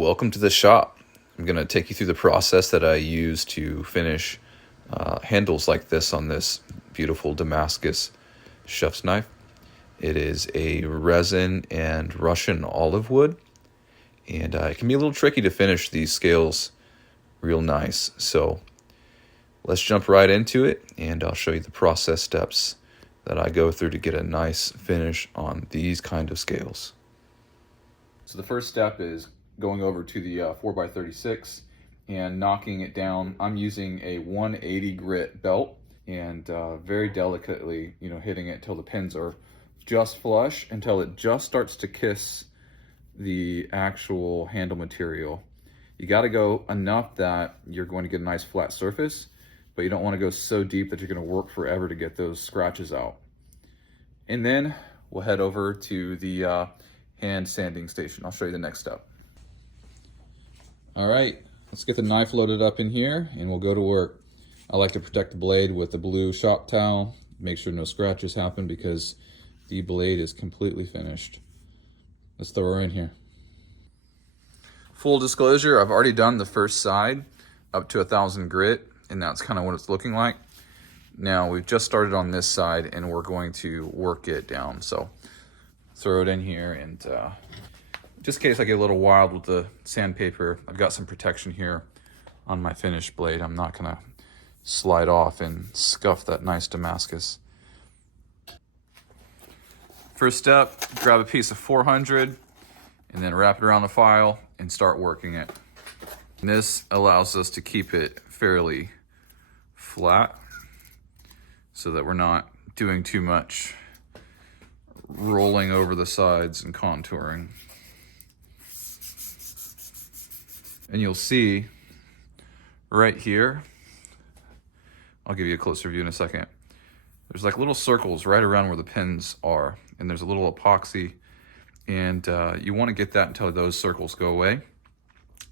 Welcome to the shop. I'm going to take you through the process that I use to finish handles like this on this beautiful Damascus chef's knife. It is a resin and Russian olive wood, and it can be a little tricky to finish these scales real nice. So let's jump right into it, and I'll show you the process steps that I go through to get a nice finish on these kind of scales. So the first step is going over to the 4x36 and knocking it down. I'm using a 180 grit belt and very delicately, hitting it till the pins are just flush, until it just starts to kiss the actual handle material. You got to go enough that you're going to get a nice flat surface, but you don't want to go so deep that you're going to work forever to get those scratches out. And then we'll head over to the hand sanding station. I'll show you the next step. All right, let's get the knife loaded up in here and we'll go to work. I like to protect the blade with a blue shop towel, make sure no scratches happen because the blade is completely finished. Let's throw her in here. Full disclosure, I've already done the first side up to 1000 grit, and that's kind of what it's looking like. Now we've just started on this side and we're going to work it down. So throw it in here, and just in case I get a little wild with the sandpaper, I've got some protection here on my finished blade. I'm not gonna slide off and scuff that nice Damascus. First step, grab a piece of 400 and then wrap it around the file and start working it. And this allows us to keep it fairly flat so that we're not doing too much rolling over the sides and contouring. And you'll see right here, I'll give you a closer view in a second, there's like little circles right around where the pins are, and there's a little epoxy, and you want to get that until those circles go away.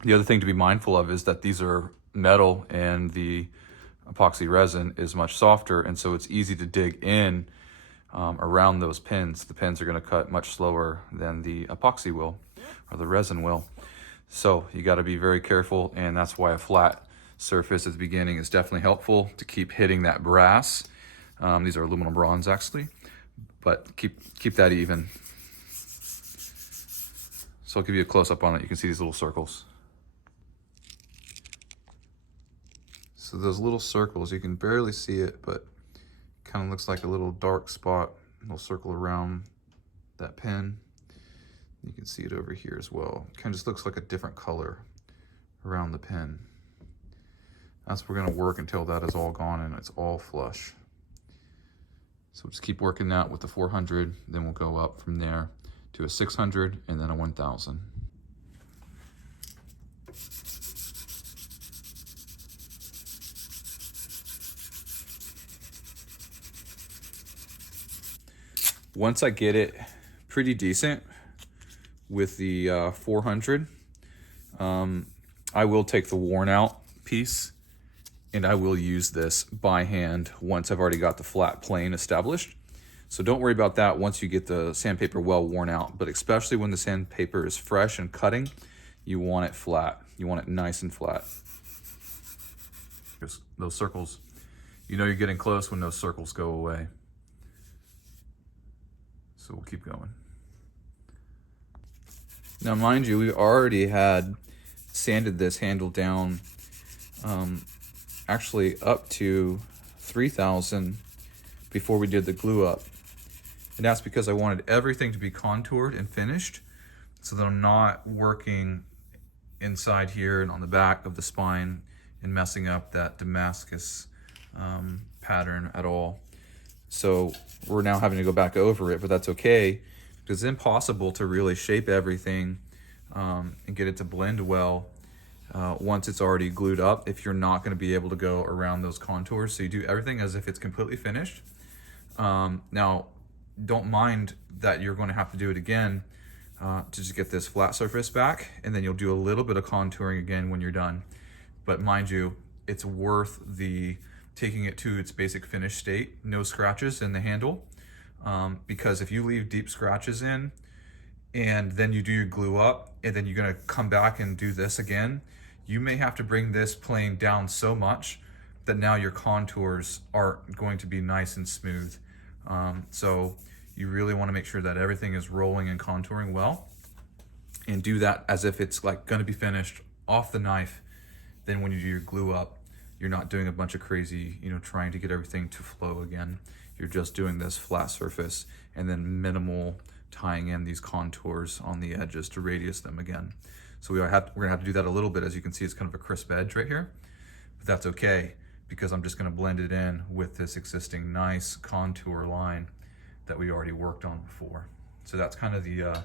The other thing to be mindful of is that these are metal and the epoxy resin is much softer, and so it's easy to dig in around those pins. The pins are going to cut much slower than the epoxy will, or the resin will. So you got to be very careful, and that's why a flat surface at the beginning is definitely helpful to keep hitting that brass. These are aluminum bronze actually, but keep that even. So I'll give you a close-up on it. You can see these little circles. So those little circles, you can barely see it, but it kind of looks like a little dark spot. It'll circle around that pin. You can see it over here as well. It kind of just looks like a different color around the pin. That's what we're going to work until that is all gone and it's all flush. So just keep working that with the 400, then we'll go up from there to a 600 and then a 1000. Once I get it pretty decent with the 400, I will take the worn out piece and I will use this by hand once I've already got the flat plane established. So don't worry about that once you get the sandpaper well worn out, but especially when the sandpaper is fresh and cutting, you want it flat. You want it nice and flat. Just those circles, you're getting close when those circles go away. So we'll keep going. Now, mind you, we already had sanded this handle down actually up to 3000 before we did the glue up. And that's because I wanted everything to be contoured and finished so that I'm not working inside here and on the back of the spine and messing up that Damascus pattern at all. So we're now having to go back over it, but that's okay. It's impossible to really shape everything and get it to blend well once it's already glued up if you're not going to be able to go around those contours. So you do everything as if it's completely finished. Now, don't mind that you're going to have to do it again to just get this flat surface back, and then you'll do a little bit of contouring again when you're done. But mind you, it's worth the taking it to its basic finished state, no scratches in the handle. Because if you leave deep scratches in, and then you do your glue up, and then you're gonna come back and do this again, you may have to bring this plane down so much that now your contours are going to be nice and smooth. So you really wanna make sure that everything is rolling and contouring well, and do that as if it's like gonna be finished off the knife. Then when you do your glue up, you're not doing a bunch of crazy, trying to get everything to flow again. You're just doing this flat surface and then minimal tying in these contours on the edges to radius them again. So we're gonna have to do that a little bit. As you can see, it's kind of a crisp edge right here, but that's okay because I'm just gonna blend it in with this existing nice contour line that we already worked on before. So that's kind of the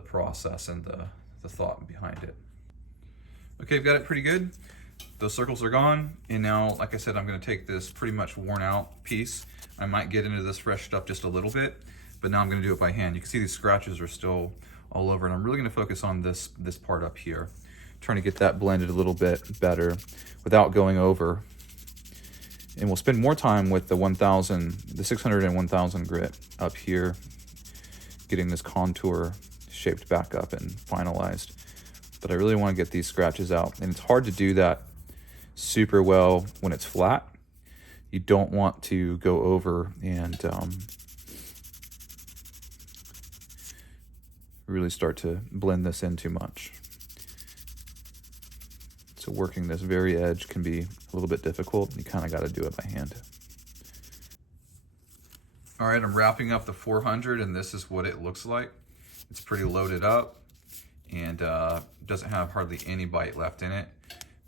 process and the thought behind it. Okay, I've got it pretty good. Those circles are gone, and now, like I said, I'm gonna take this pretty much worn out piece. I might get into this fresh stuff just a little bit, but now I'm gonna do it by hand. You can see these scratches are still all over, and I'm really gonna focus on this part up here, trying to get that blended a little bit better without going over. And we'll spend more time with the 600 and 1000 grit up here, getting this contour shaped back up and finalized. But I really want to get these scratches out, and it's hard to do that super well when it's flat. You don't want to go over and really start to blend this in too much. So working this very edge can be a little bit difficult. You kind of got to do it by hand. All right, I'm wrapping up the 400, and this is what it looks like. It's pretty loaded up, and doesn't have hardly any bite left in it,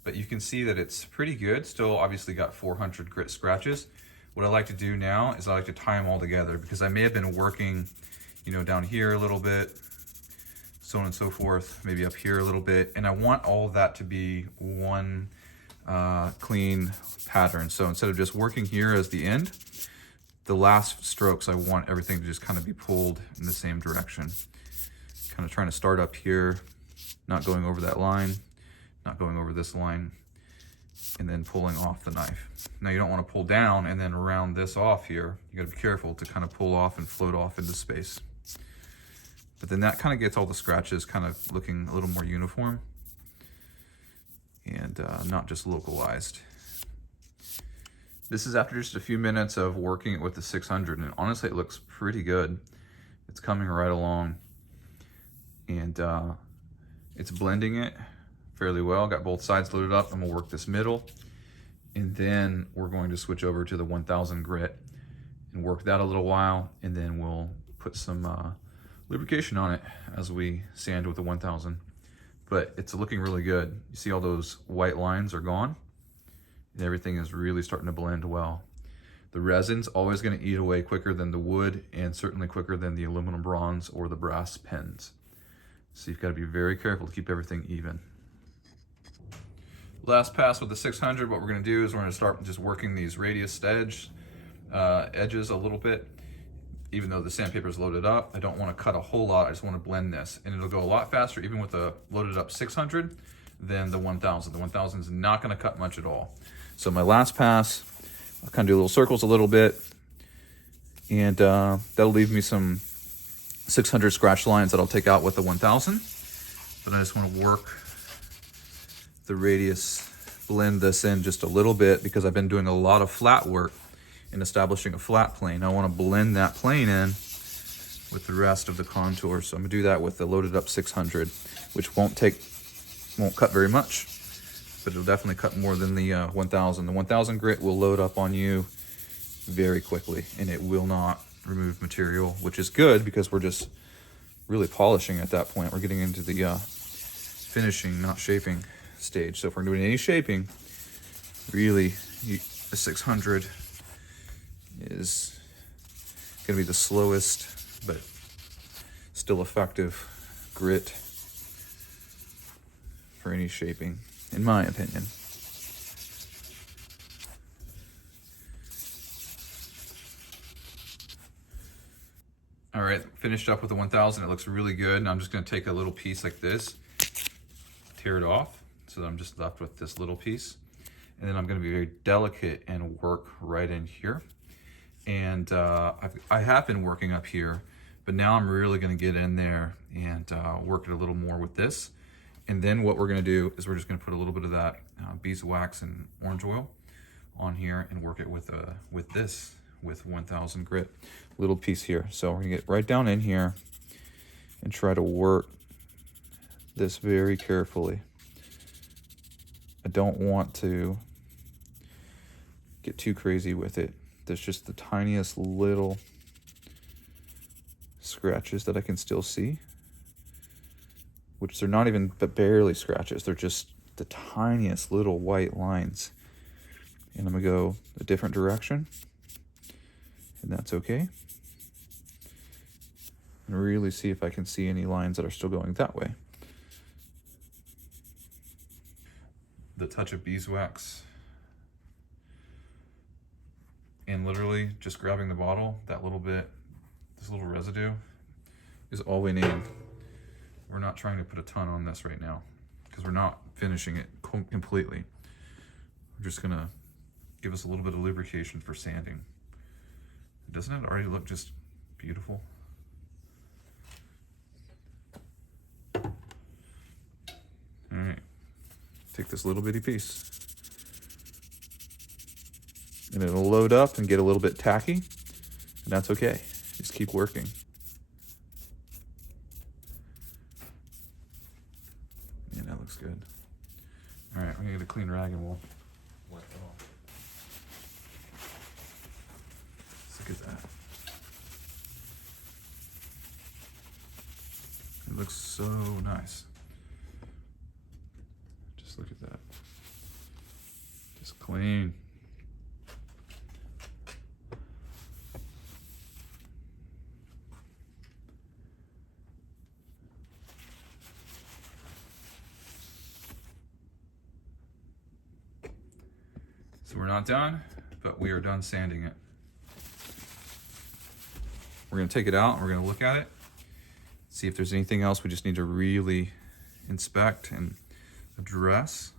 but you can see that it's pretty good. Still obviously got 400 grit scratches. What I like to do now is I like to tie them all together, because I may have been working, down here a little bit, so on and so forth, maybe up here a little bit, and I want all of that to be one clean pattern. So instead of just working here as the end, the last strokes, I want everything to just kind of be pulled in the same direction. Kind of trying to start up here, not going over that line, not going over this line, and then pulling off the knife. Now you don't want to pull down and then round this off here. You got to be careful to kind of pull off and float off into space. But then that kind of gets all the scratches kind of looking a little more uniform and not just localized. This is after just a few minutes of working it with the 600, and honestly it looks pretty good. It's coming right along, and it's blending it fairly well. Got both sides loaded up. I'm gonna work this middle, and then we're going to switch over to the 1000 grit and work that a little while, and then we'll put some lubrication on it as we sand with the 1000. But it's looking really good. You see all those white lines are gone, and everything is really starting to blend well. The resin's always gonna eat away quicker than the wood, and certainly quicker than the aluminum bronze or the brass pens. So you've got to be very careful to keep everything even. Last pass with the 600, what we're going to do is we're going to start just working these radius edges a little bit. Even though the sandpaper is loaded up, I don't want to cut a whole lot. I just want to blend this, and it'll go a lot faster even with the loaded up 600 than the 1000. The 1000 is not going to cut much at all. So my last pass, I'll kind of do little circles a little bit, and that'll leave me some 600 scratch lines that I'll take out with the 1000. But I just want to work the radius, blend this in just a little bit, because I've been doing a lot of flat work in establishing a flat plane. I want to blend that plane in with the rest of the contour. So I'm gonna do that with the loaded up 600, which won't cut very much, but it'll definitely cut more than the 1000. The 1000 grit will load up on you very quickly, and it will not remove material, which is good because we're just really polishing at that point. We're getting into the finishing, not shaping stage. So if we're doing any shaping, really the 600 is gonna be the slowest but still effective grit for any shaping, in my opinion. All right, finished up with the 1000. It looks really good. And I'm just gonna take a little piece like this, tear it off, so that I'm just left with this little piece. And then I'm gonna be very delicate and work right in here. And I have been working up here, But now I'm really gonna get in there and work it a little more with this. And then what we're gonna do is we're just gonna put a little bit of that beeswax and orange oil on here and work it with this, with 1000 grit. Little piece here. So we're gonna get right down in here and try to work this very carefully. I don't want to get too crazy with it. There's just the tiniest little scratches that I can still see, which they're not even but barely scratches. They're just the tiniest little white lines. And I'm gonna go a different direction, and that's okay. And really see if I can see any lines that are still going that way. The touch of beeswax and literally just grabbing the bottle, that little bit, this little residue is all we need. We're not trying to put a ton on this right now because we're not finishing it completely. We're just gonna give us a little bit of lubrication for sanding. Doesn't it already look just beautiful? All right, take this little bitty piece. And it'll load up and get a little bit tacky, and that's okay. Just keep working. Yeah, that looks good. All right, we're gonna get a clean rag and we'll wipe it off. Let's look at that. It looks so nice. Just look at that. Just clean. So we're not done, but we are done sanding it. We're gonna take it out and we're gonna look at it, see if there's anything else we just need to really inspect and address.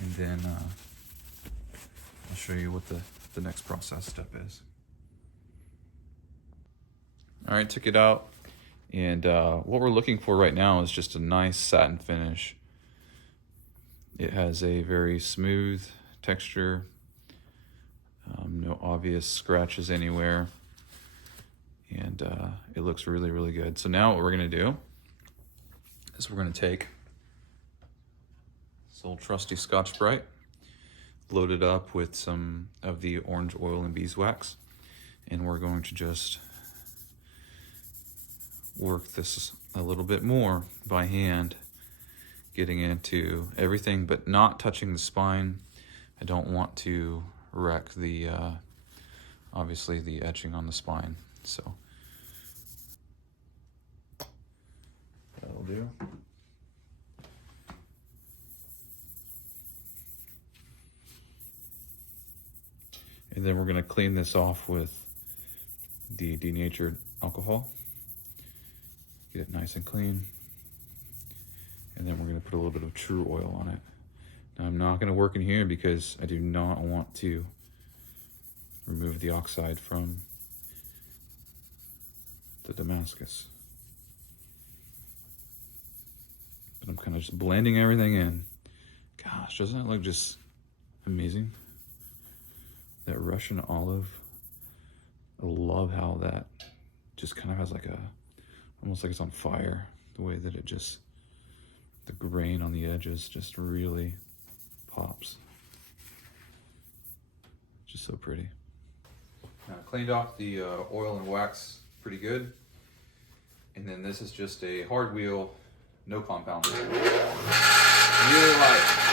And then I'll show you what the next process step is. All right, took it out. And what we're looking for right now is just a nice satin finish. It has a very smooth texture, no obvious scratches anywhere, and it looks really, really good. So now what we're gonna do is we're gonna take this old trusty Scotch-Brite, load it up with some of the orange oil and beeswax, and we're going to just work this a little bit more by hand, getting into everything but not touching the spine. I don't want to wreck the, obviously the etching on the spine. So that'll do. And then we're gonna clean this off with the denatured alcohol. Get it nice and clean. And then we're gonna put a little bit of true oil on it. Now I'm not gonna work in here because I do not want to remove the oxide from the Damascus. But I'm kind of just blending everything in. Gosh, doesn't it look just amazing? That Russian olive, I love how that just kind of has like a, almost like it's on fire. The way that it just, the grain on the edges just really pops. Just so pretty. Now I cleaned off the oil and wax pretty good. And then this is just a hard wheel, no compound. Really light.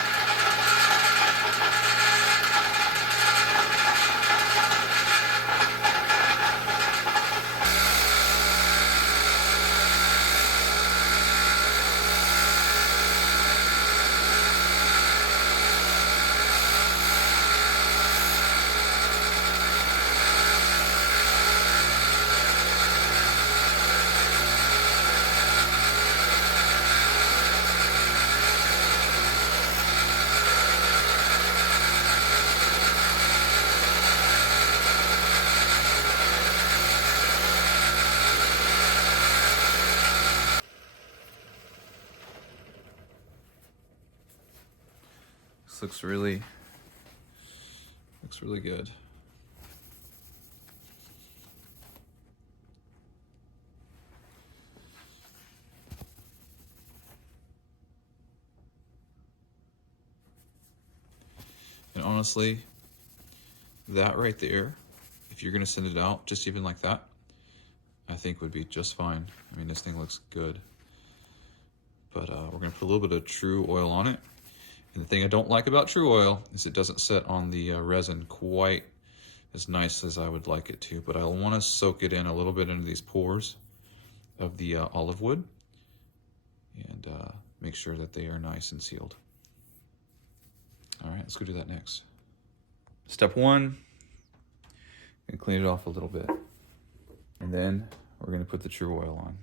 This looks really good. And honestly, that right there, if you're gonna send it out, just even like that, I think would be just fine. I mean, this thing looks good. But we're gonna put a little bit of True Oil on it. And the thing I don't like about True Oil is it doesn't set on the resin quite as nice as I would like it to, but I wanna soak it in a little bit into these pores of the olive wood and make sure that they are nice and sealed. All right, let's go do that next. Step one, and clean it off a little bit. And then we're gonna put the True Oil on.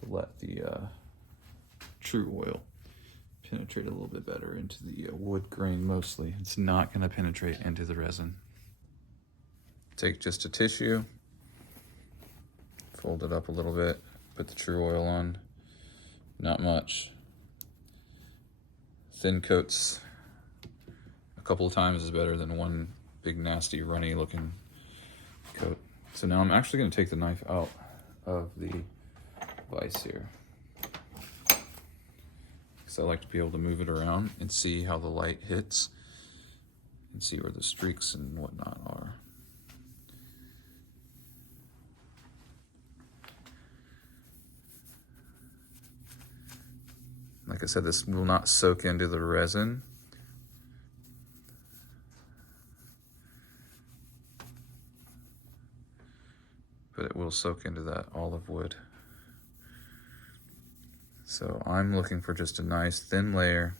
To let the True Oil penetrate a little bit better into the wood grain mostly. It's not gonna penetrate into the resin. Take just a tissue, fold it up a little bit, put the True Oil on. Not much. Thin coats a couple of times is better than one big nasty runny looking coat. So now I'm actually going to take the knife out of the vise here, because I like to be able to move it around and see how the light hits and see where the streaks and whatnot are. Like I said, this will not soak into the resin. But it will soak into that olive wood. So I'm looking for just a nice thin layer.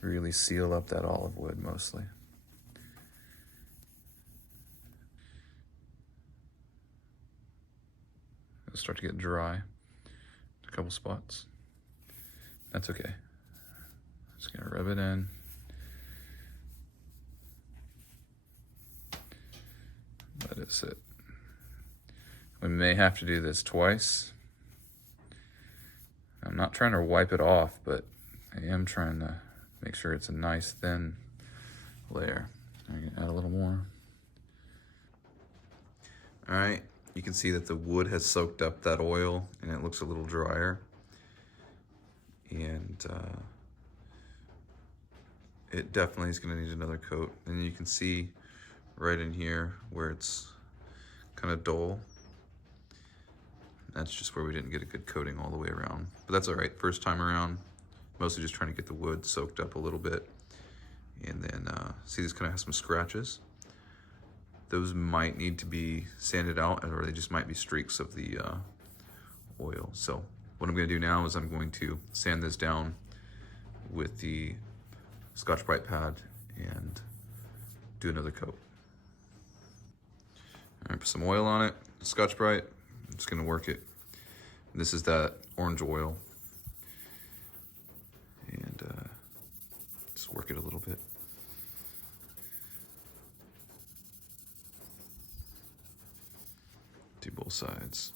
Really seal up that olive wood mostly. It'll start to get dry. A couple spots. That's okay. Just gonna rub it in. Let it sit. We may have to do this twice. I'm not trying to wipe it off, but I am trying to make sure it's a nice thin layer. I'm gonna add a little more. All right, you can see that the wood has soaked up that oil and it looks a little drier. And it definitely is gonna need another coat. And you can see right in here where it's kind of dull. That's just where we didn't get a good coating all the way around. But that's all right, first time around. Mostly just trying to get the wood soaked up a little bit. And then see this kind of has some scratches. Those might need to be sanded out, or they just might be streaks of the oil. So what I'm gonna do now is I'm going to sand this down with the Scotch-Brite pad and do another coat. All right, put some oil on it, Scotch-Brite. I'm just gonna work it. This is that orange oil. And just work it a little bit. Do both sides.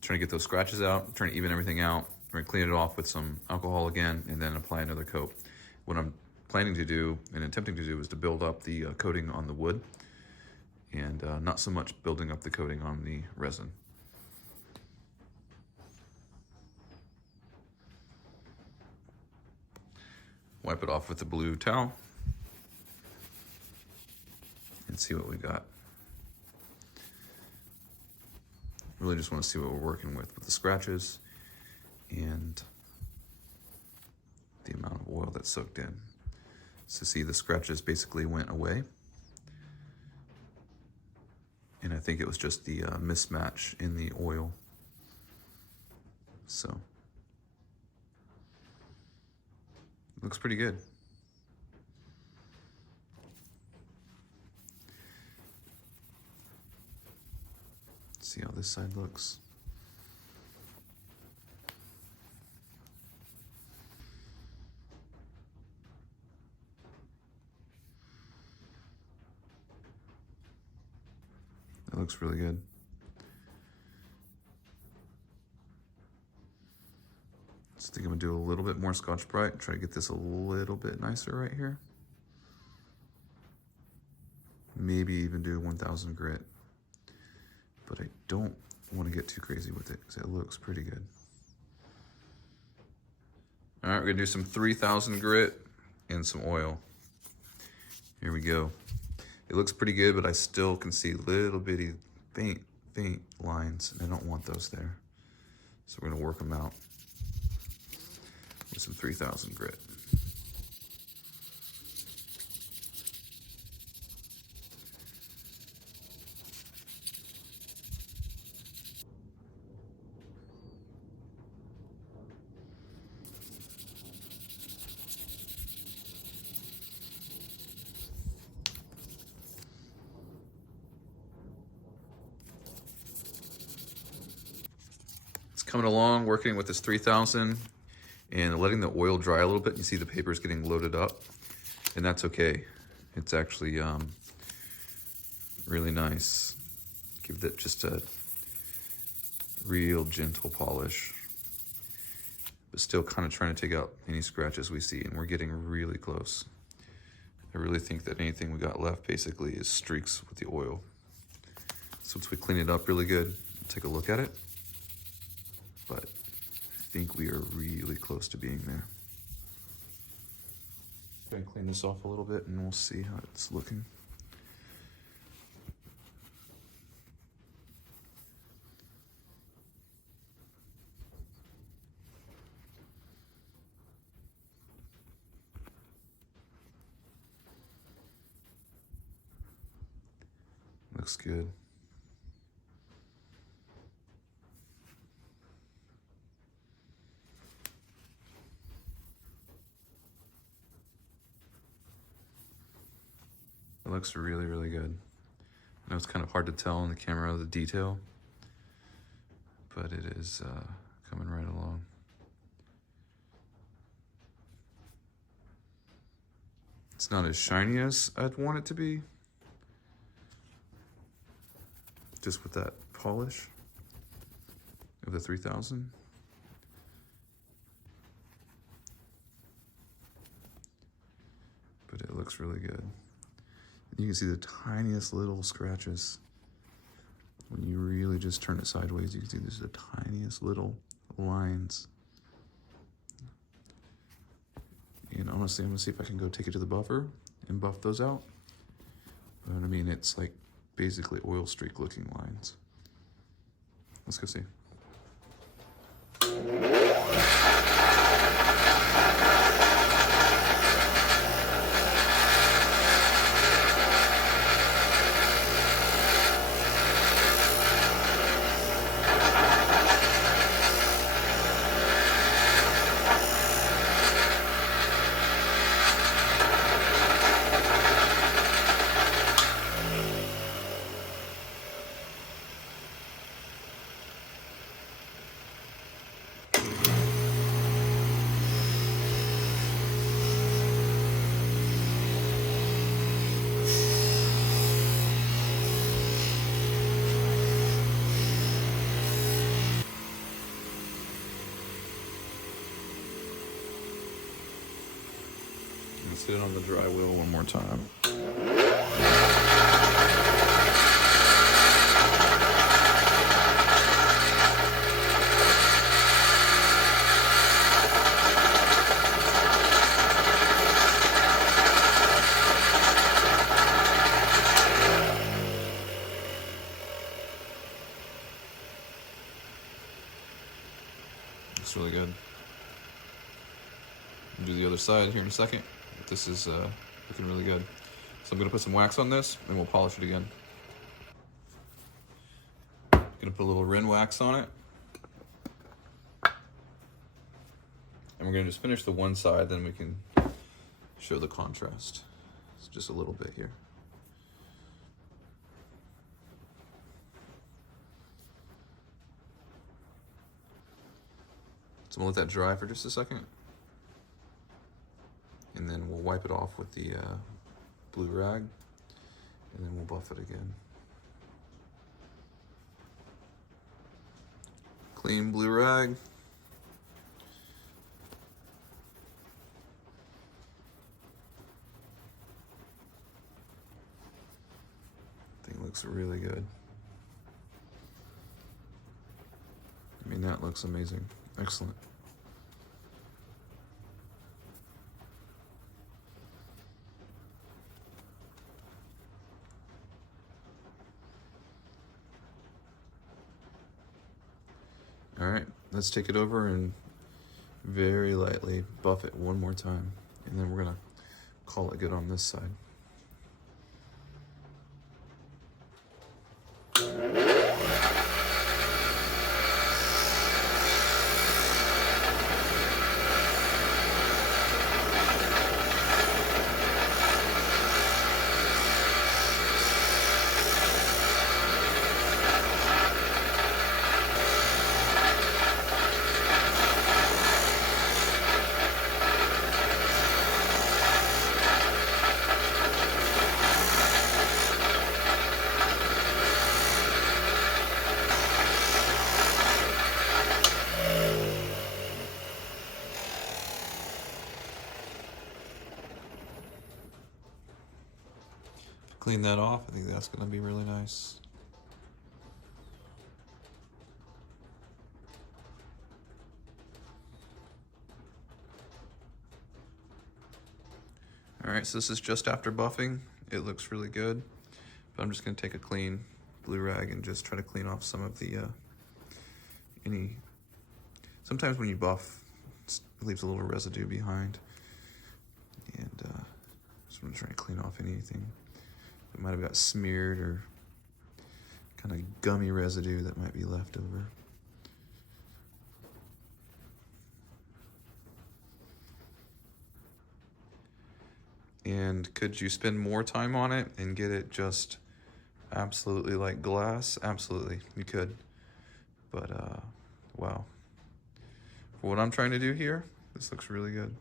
Trying to get those scratches out, trying to even everything out. We're gonna clean it off with some alcohol again and then apply another coat. What I'm planning to do and attempting to do is to build up the coating on the wood and not so much building up the coating on the resin. Wipe it off with the blue towel and see what we got. Really just want to see what we're working with the scratches and the amount of oil that's soaked in. So see, the scratches basically went away. And I think it was just the mismatch in the oil. So, looks pretty good. Let's see how this side looks. looks really good. So I think I'm gonna do a little bit more Scotch-Brite, try to get this a little bit nicer right here. Maybe even do 1000 grit. But I don't want to get too crazy with it because it looks pretty good. All right, we're gonna do some 3000 grit and some oil. Here we go. It looks pretty good, but I still can see little bitty faint lines, and I don't want those there. So we're gonna work them out with some 3000 grit. Coming along, working with this 3000 and letting the oil dry a little bit. You see the paper is getting loaded up, and that's okay. It's actually really nice. Give it just a real gentle polish, but still kind of trying to take out any scratches we see, and we're getting really close. I really think that anything we got left basically is streaks with the oil. So once we clean it up really good, take a look at it. But I think we are really close to being there. Go ahead and clean this off a little bit and we'll see how it's looking. Looks good. It looks really, really good. I know it's kind of hard to tell on the camera the detail, but it is coming right along. It's not as shiny as I'd want it to be, just with that polish of the 3000. But it looks really good. You can see the tiniest little scratches. When you really just turn it sideways, you can see there's the tiniest little lines. And honestly, I'm gonna see if I can go take it to the buffer and buff those out. But I mean, it's like basically oil streak looking lines. Let's go see. Sit it on the dry wheel one more time. Looks really good. I'll do the other side here in a second. This is looking really good. So I'm gonna put some wax on this and we'll polish it again. Gonna put a little Rin wax on it. And we're gonna just finish the one side, then we can show the contrast. It's just a little bit here. So I'm gonna let that dry for just a second. And then we'll wipe it off with the blue rag, and then we'll buff it again. Clean blue rag. Thing looks really good. I mean, that looks amazing. Excellent. All right, let's take it over and very lightly buff it one more time. And then we're gonna call it good on this side. Clean that off. I think that's going to be really nice. All right, so this is just after buffing. It looks really good, but I'm just going to take a clean blue rag and just try to clean off some of the sometimes when you buff, it leaves a little residue behind, and so I'm trying to clean off anything that might have got smeared or kind of gummy residue that might be left over. And could you spend more time on it and get it just absolutely like glass? Absolutely, you could. But wow. For what I'm trying to do here, this looks really good.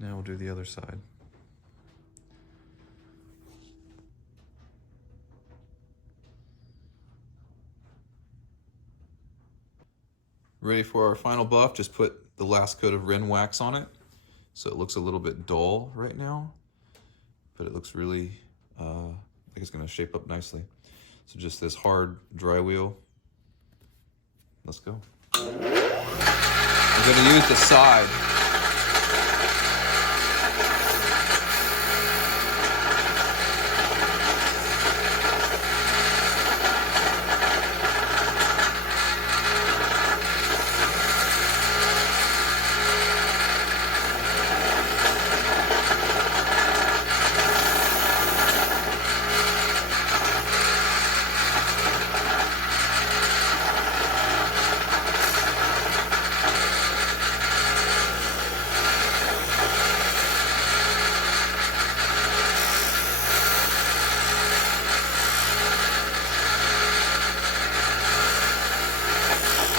Now we'll do the other side. Ready for our final buff. Just put the last coat of Ren wax on it. So it looks a little bit dull right now, but it looks really, I think it's gonna shape up nicely. So just this hard dry wheel. Let's go. I'm gonna use the side.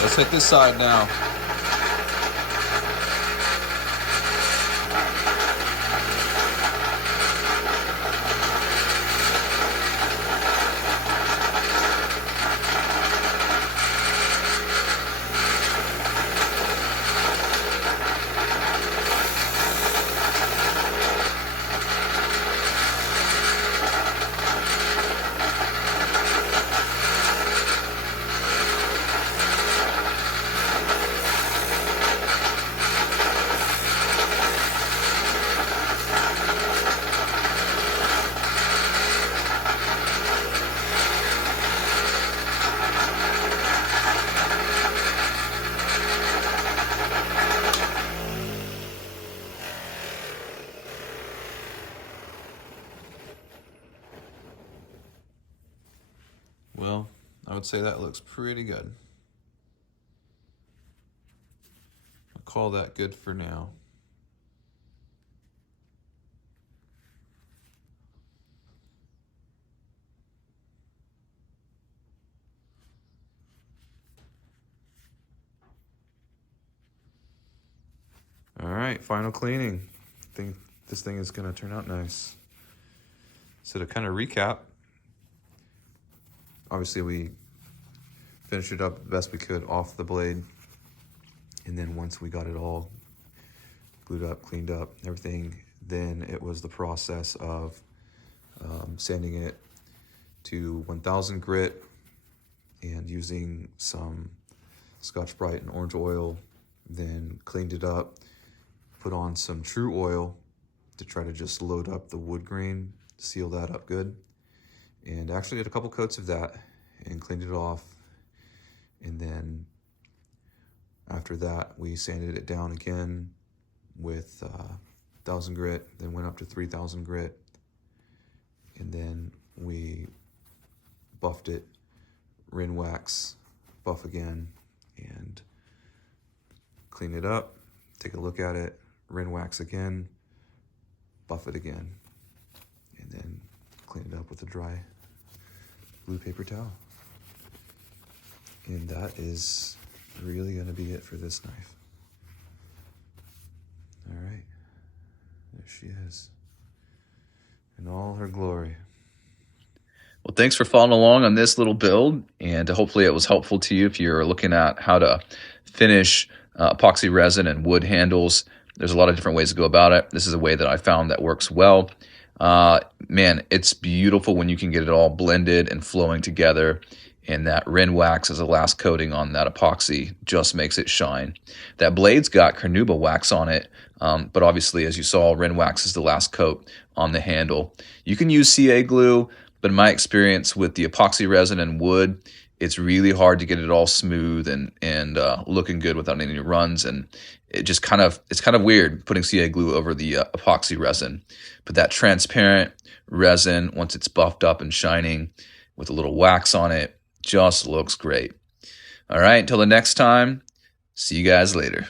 Let's hit this side now. Well, I would say that looks pretty good. I'll call that good for now. All right, final cleaning. I think this thing is gonna turn out nice. So to kind of recap, obviously we finished it up the best we could off the blade. And then once we got it all glued up, cleaned up, everything, then it was the process of sanding it to 1000 grit and using some Scotch-Brite and orange oil, then cleaned it up, put on some true oil to try to just load up the wood grain, seal that up good, and actually did a couple coats of that and cleaned it off. And then after that, we sanded it down again with 1000 grit, then went up to 3000 grit, and then we buffed it, Rin wax, buff again, and clean it up, take a look at it, Rin wax again, buff it again, and then clean it up with a dry blue paper towel. And that is really going to be it for this knife. All right, there she is in all her glory. Well, thanks for following along on this little build, and hopefully it was helpful to you if you're looking at how to finish epoxy resin and wood handles. There's a lot of different ways to go about it. This is a way that I found that works well. Man, it's beautiful when you can get it all blended and flowing together, and that Rin wax as a last coating on that epoxy just makes it shine. That blade's got carnauba wax on it, but obviously, as you saw, Rin wax is the last coat on the handle. You can use CA glue, but in my experience with the epoxy resin and wood, it's really hard to get it all smooth and looking good without any runs, and it's kind of weird putting CA glue over the epoxy resin. But that transparent resin, once it's buffed up and shining with a little wax on it, just looks great. All right, until the next time, see you guys later.